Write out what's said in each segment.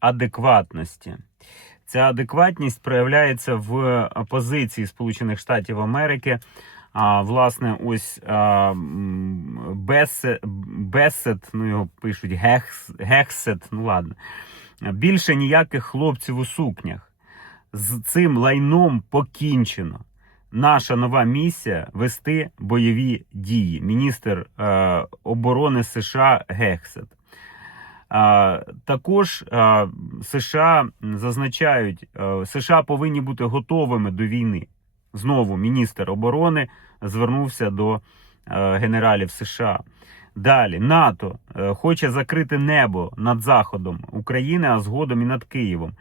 адекватності. Ця адекватність проявляється в позиції Сполучених Штатів Америки. А, власне, ось а, Бесет, ну його пишуть Гекс, Гексет, ну ладно. Більше ніяких хлопців у сукнях. З цим лайном покінчено. Наша нова місія вести бойові дії. Міністр е, оборони США Гексет. Також США зазначають, а, США повинні бути готовими до війни. Знову міністр оборони звернувся до е, генералів США. Далі НАТО е, хоче закрити небо над заходом України, а згодом і над Києвом.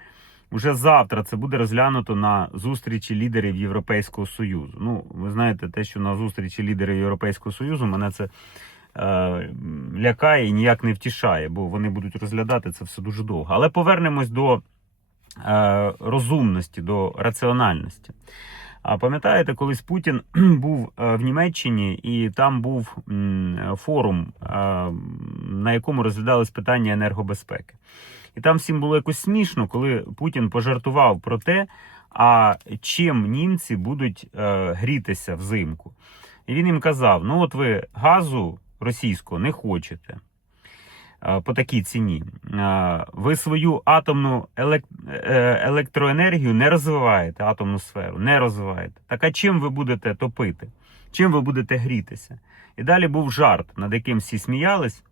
Уже завтра це буде розглянуто на зустрічі лідерів Європейського Союзу. Ну, ви знаєте, те, що на зустрічі лідерів Європейського Союзу мене це е, лякає і ніяк не втішає, бо вони будуть розглядати це все дуже довго. Але повернемось до е, розумності, до раціональності. А пам'ятаєте, колись Путін був е, в Німеччині, і там був форум, е, на якому розглядались питання енергобезпеки. І там всім було якось смішно, коли Путін пожартував про те, а чим німці будуть е, грітися взимку. І він їм казав: ну, от ви газу російського не хочете по такій ціні. Ви свою атомну е, електроенергію не розвиваєте, атомну сферу, не розвиваєте. Так а чим ви будете топити? Чим ви будете грітися? І далі був жарт, над яким всі сміялись,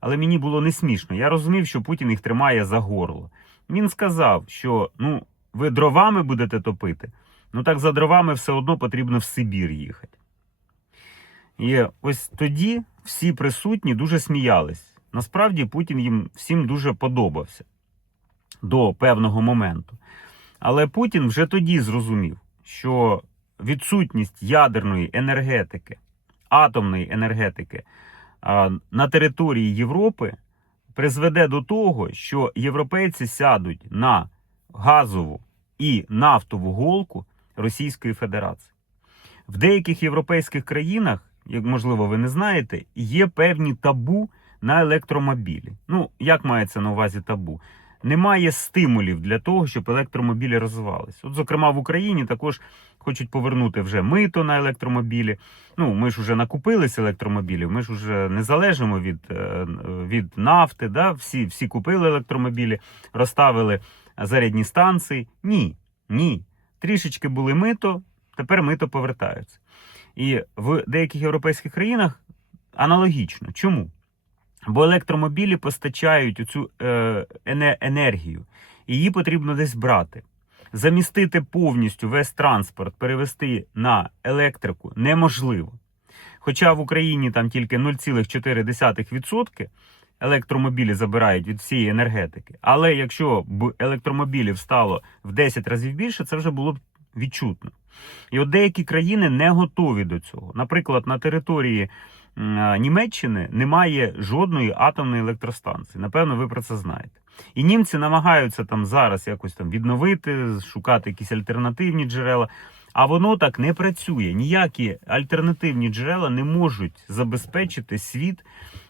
але мені було не смішно. Я розумів, що Путін їх тримає за горло. Він сказав, що ну, ви дровами будете топити, ну так за дровами все одно потрібно в Сибір їхати. І ось тоді всі присутні дуже сміялись. Насправді Путін їм всім дуже подобався до певного моменту. Але Путін вже тоді зрозумів, що відсутність ядерної енергетики, атомної енергетики на території Європи призведе до того, що європейці сядуть на газову і нафтову голку Російської Федерації. В деяких європейських країнах, як можливо ви не знаєте, є певні табу на електромобілі. Ну, як мається на увазі табу? Немає стимулів для того, щоб електромобілі розвивались. От, зокрема, в Україні також хочуть повернути вже мито на електромобілі. Ну, ми ж вже накупились електромобілів, ми ж вже не залежимо від, е, від нафти. Да? Всі, всі купили електромобілі, розставили зарядні станції. Ні, ні. Трішечки були мито, тепер мито повертаються. І в деяких європейських країнах аналогічно. Чому? Бо електромобілі постачають цю е, енергію, її потрібно десь брати. Замістити повністю весь транспорт, перевести на електрику неможливо. Хоча в Україні там тільки 0,4% електромобілі забирають від всієї енергетики. Але якщо б електромобілів стало в 10 разів більше, це вже було б відчутно. І от деякі країни не готові до цього. Наприклад, на території Німеччини немає жодної атомної електростанції. Напевно, ви про це знаєте. І німці намагаються там зараз якось там відновити, шукати якісь альтернативні джерела. А воно так не працює. Ніякі альтернативні джерела не можуть забезпечити світ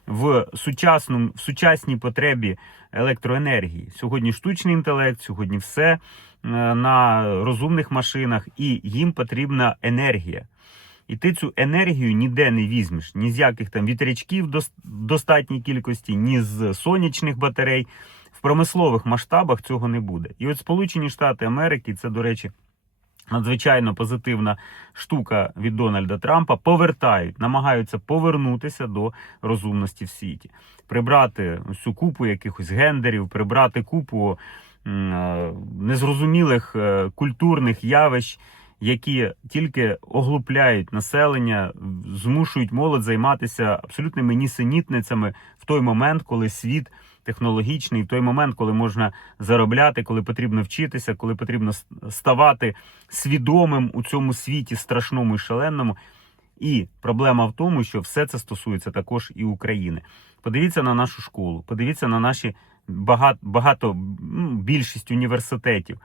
в сучасному в сучасній потребі електроенергії. Сьогодні штучний інтелект, сьогодні все е, на розумних машинах, і їм потрібна енергія. І ти цю енергію ніде не візьмеш, ні з яких там вітрячків достатній кількості, ні з сонячних батарей. В промислових масштабах цього не буде. І от Сполучені Штати Америки, це, до речі, надзвичайно позитивна штука від Дональда Трампа, повертають, намагаються повернутися до розумності в світі, прибрати цю купу якихось гендерів, прибрати купу е, незрозумілих е, культурних явищ, які тільки оглупляють населення, змушують молодь займатися абсолютними нісенітницями в той момент, коли світ технологічний, в той момент, коли можна заробляти, коли потрібно вчитися, коли потрібно ставати свідомим у цьому світі страшному і шаленому. І проблема в тому, що все це стосується також і України. Подивіться на нашу школу, подивіться на наші багато, багато більшість університетів.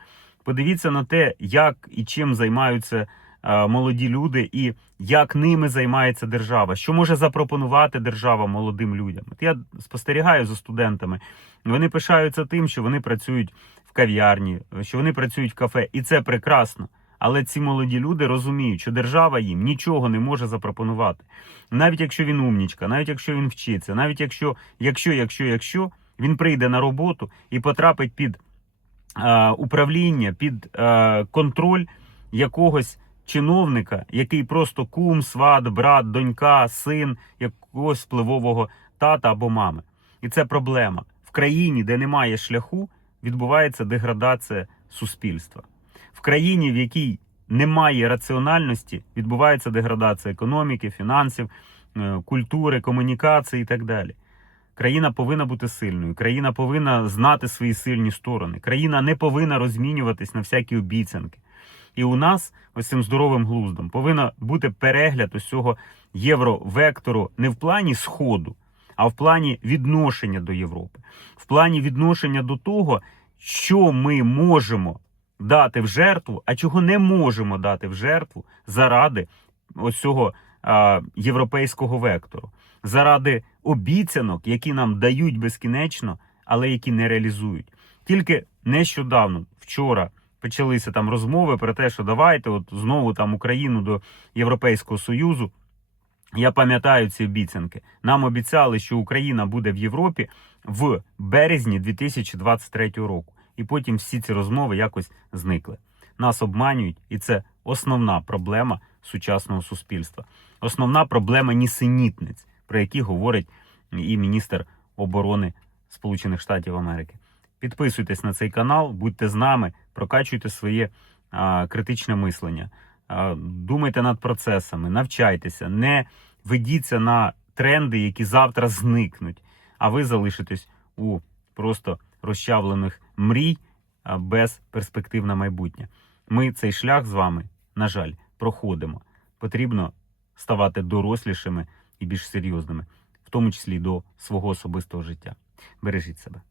Подивіться на те, як і чим займаються е, молоді люди, і як ними займається держава, що може запропонувати держава молодим людям. От я спостерігаю за студентами Вони пишаються тим, що вони працюють в кав'ярні, що вони працюють в кафе, і це прекрасно. Але ці молоді люди розуміють, що держава їм нічого не може запропонувати. Навіть якщо він умнічка, навіть якщо він вчиться, навіть якщо, якщо, якщо, якщо він прийде на роботу і потрапить під управління, під е, контроль якогось чиновника, який просто кум, сват, брат, донька, син якогось впливового тата або мами. І це проблема. В країні, де немає шляху, відбувається деградація суспільства. В країні, в якій немає раціональності, відбувається деградація економіки, фінансів, е, культури, комунікації і так далі. Країна повинна бути сильною. Країна повинна знати свої сильні сторони. Країна не повинна розмінюватись на всякі обіцянки. І у нас ось цим здоровим глуздом повинна бути перегляд ось цього євровектору не в плані сходу, а в плані відношення до Європи, в плані відношення до того, що ми можемо дати в жертву, а чого не можемо дати в жертву заради ось цього а, європейського вектору, заради обіцянок, які нам дають безкінечно, але які не реалізують. Тільки нещодавно, вчора, почалися там розмови про те, що давайте от знову там Україну до Європейського Союзу. Я пам'ятаю ці обіцянки. Нам обіцяли, що Україна буде в Європі в березні 2023 року. І потім всі ці розмови якось зникли. Нас обманюють, і це основна проблема сучасного суспільства. Основна проблема нісенітниць, про які говорить і міністр оборони Сполучених Штатів Америки. Підписуйтесь на цей канал, будьте з нами, прокачуйте своє а, критичне мислення, а, думайте над процесами, навчайтеся, не ведіться на тренди, які завтра зникнуть, а ви залишитесь у просто розчавлених мрій а, без перспектив на майбутнє. Ми цей шлях з вами, на жаль, проходимо. Потрібно ставати дорослішими і більш серйозними, в тому числі до свого особистого життя. Бережіть себе.